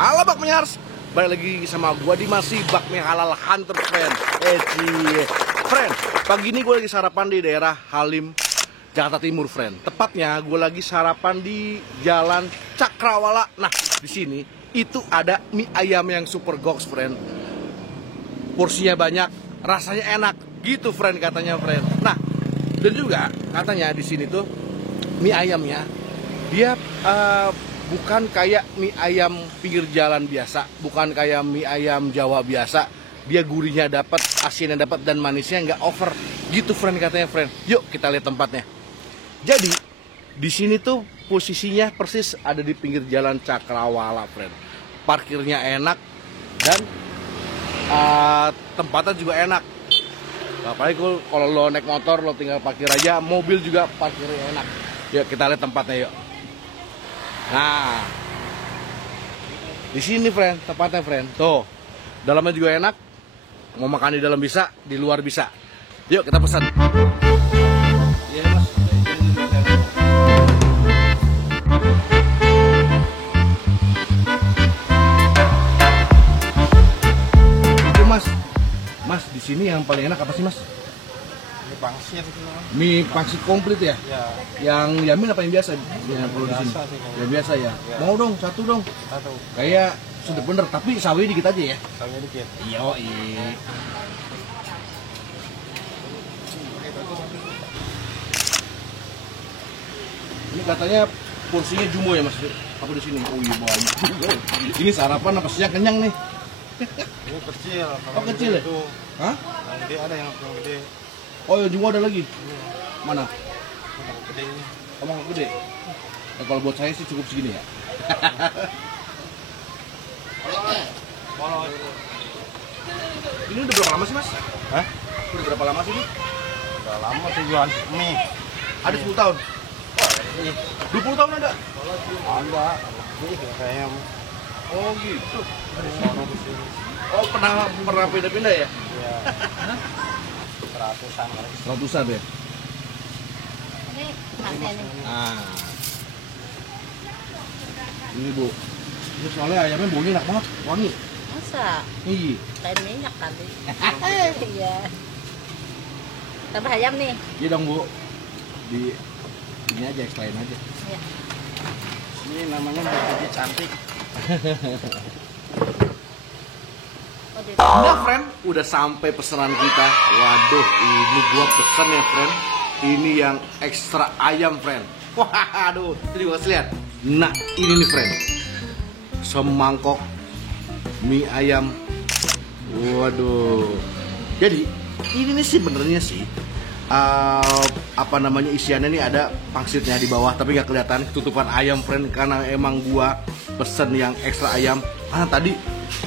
Halo Bakmiers, balik lagi sama gua Dimas, Bakmi Halal Hunter friend. Friend, pagi ini gue lagi sarapan di daerah Halim, Jakarta Timur, friend. Tepatnya gue lagi sarapan di Jalan Cakrawala. Nah, di sini itu ada mie ayam yang super goks, friend. Porsinya banyak, rasanya enak, gitu, friend, katanya, friend. Nah, dan juga katanya di sini tuh mie ayamnya dia bukan kayak mie ayam pinggir jalan biasa, bukan kayak mie ayam Jawa biasa. Dia gurihnya dapat, asinnya dapat, dan manisnya nggak over. Gitu, friend, katanya, friend. Yuk kita lihat tempatnya. Jadi di sini tuh posisinya persis ada di pinggir jalan Cakrawala, friend. Parkirnya enak dan tempatnya juga enak. Apalagi kalau lo naik motor lo tinggal parkir aja, mobil juga parkirnya enak. Yuk kita lihat tempatnya, yuk. Nah, di sini, friend, tempatnya, friend. Tuh, dalamnya juga enak. Mau makan di dalam bisa, di luar bisa. Yuk kita pesan. Iya, Mas. Itu, Mas. Mas, di sini yang paling enak apa sih, Mas? Mie pangsit itu. Mie pangsit komplit ya? Ya. Yang yamin apa yang biasa? Yang kalau di sini. Yang biasa ya. Mau dong, satu dong. Satu. Kayak sudah bener, tapi sawi dikit aja ya. Sawinya dikit. Yoi. Ini katanya porsinya jumbo ya, Mas? Apa di sini? Oh iya, banyak. Ini sarapan apa siang kenyang nih? Ini kecil. Oh, kecil ya? Itu. Hah? Yang gede ada yang gede. Oh, yang jumbo ada lagi? Mana? Yang gede ini. Emang gede? Nah, kalau buat saya sih cukup segini ya. Bolot. Ini udah berapa lama sih, Mas? Hah? Udah berapa lama sih ini? Udah lama tuh jualan mie. Ada 10 tahun? Ini 20 tahun ada? ada. Ini kayaknya Oh gitu. dari sono ke sini. Oh, pernah pindah-pindah ya? Iya. Ratusan kali. Ratusan ya? Ini masnya nih. Ah. Ini, Bu. Ini soalnya ayamnya baunya enak banget, wangi. Masa? Iya. Lain minyak tadi. Iya. Tambah ayam nih. Iya dong, Bu. Di ini aja, explain aja. Iya. Ini namanya mie cantik. Oh, di Nah, friend, udah sampai pesanan kita. Waduh, ini gua pesen ya, friend. Ini yang ekstra ayam, friend. Waduh, jadi gua kasih lihat. Nah, ini nih, friend. Semangkok mie ayam. Waduh. Jadi, ini nih sih benernya sih. Apa namanya, isiannya nih ada pangsitnya di bawah, tapi nggak kelihatan, ketutupan ayam, friend, karena emang gua pesen yang ekstra ayam. Tadi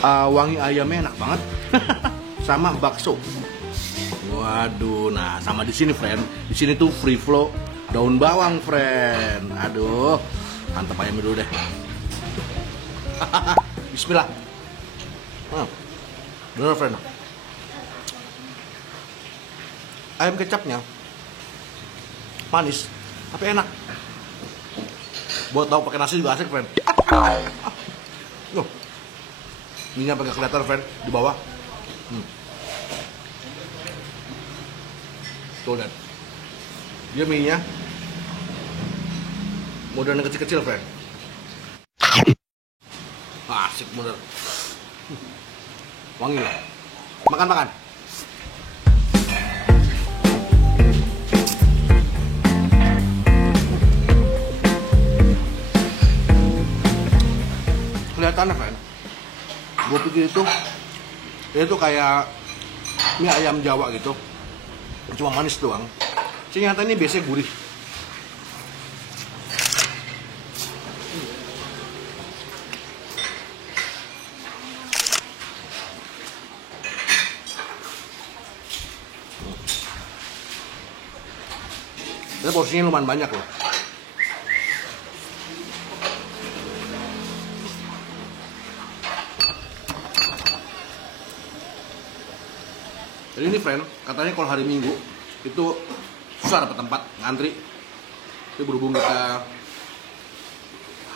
wangi ayamnya enak banget. Sama bakso. Waduh, nah sama di sini, friend. Di sini tuh free flow daun bawang, friend. Aduh, mantap ayamnya dulu deh. Bismillah. Bener, friend. Ayam kecapnya manis tapi enak. Buat tahu pakai nasi juga asik, friend. Loh, minyak pakai kelihatan, friend, di bawah. Tuh, lihat. Dia minyak modern kecil-kecil, friend. Asik bener. Wangi loh. Makan. Kelihatannya, friend, gue pikir itu kayak mie ayam Jawa gitu, cuma manis doang. Ternyata ini biasanya gurih. Ini porsinya lumayan banyak loh. Jadi ini, friend, katanya kalau hari Minggu itu susah dapat tempat, ngantri. Tapi berhubung kita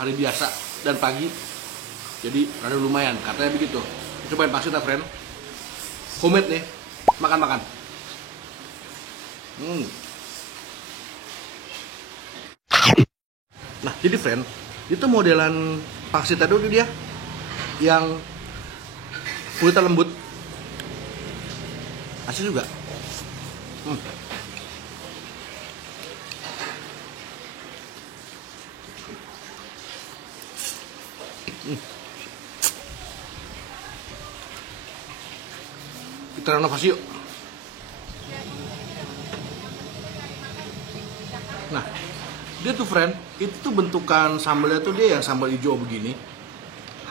hari biasa dan pagi, Jadi rada lumayan, katanya begitu. Cobain pangsit ya friend. Homemade nih, makan-makan. Nah, jadi friend, itu modelan pangsit tadi dia yang kulitnya lembut. Asli juga. Kita renovasi yuk. Nah, dia tuh friend, itu tuh bentukan sambalnya tuh dia yang sambal hijau begini.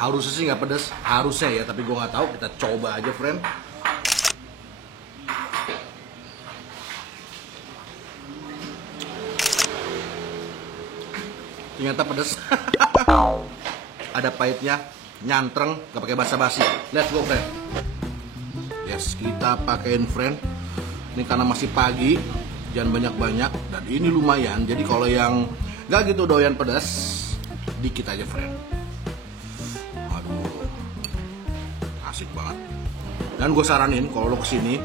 Harusnya sih nggak pedas, harusnya ya, tapi gua nggak tahu. Kita coba aja friend. Ternyata pedas. Ada pahitnya, nyantreng, gak pakai basa-basi. Let's go friend. Yes, kita pakein friend. Ini karena masih pagi, jangan banyak-banyak, dan ini lumayan. Jadi kalau yang gak gitu doyan pedas, dikit aja friend. Aduh, asik banget. Dan gue saranin kalau lo kesini,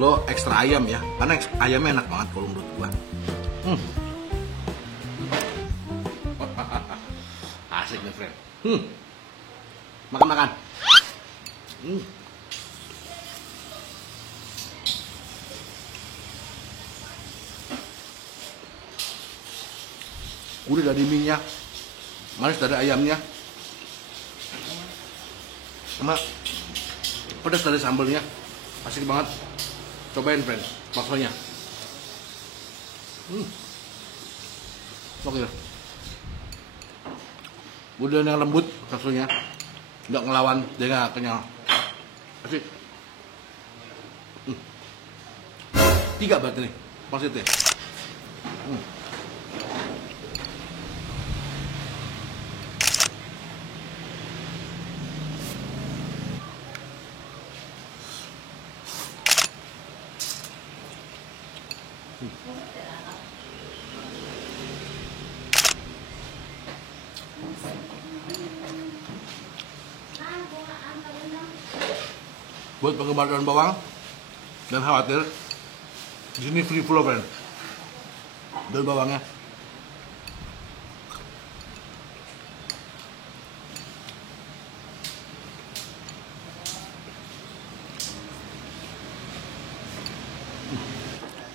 lo ekstra ayam ya, karena ayamnya enak banget kalau menurut gue. Asik nih friend. Makan-makan. Udah dari minyak, manis dari ayamnya, sama pedas dari sambalnya, asik banget. Cobain friend, baksonya. Oke. Udah yang lembut baksonya, nggak ngelawan, dia nggak kenyal. Asik. 3 berarti nih, maksudnya. Buat penggemar daun bawang dan khawatir, di sini free flow friend. Daun bawangnya.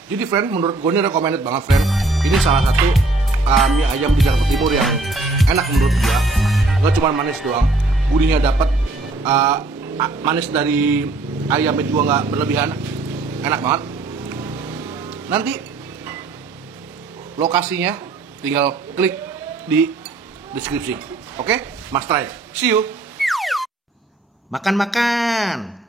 Jadi friend, menurut gue ini recommended banget friend. Ini salah satu mie ayam di Jakarta Timur yang enak menurut gue. Gak cuma manis doang, gurihnya dapat, manis dari ayamnya juga nggak berlebihan, enak banget. Nanti lokasinya tinggal klik di deskripsi. Oke, must try. See you. Makan-makan.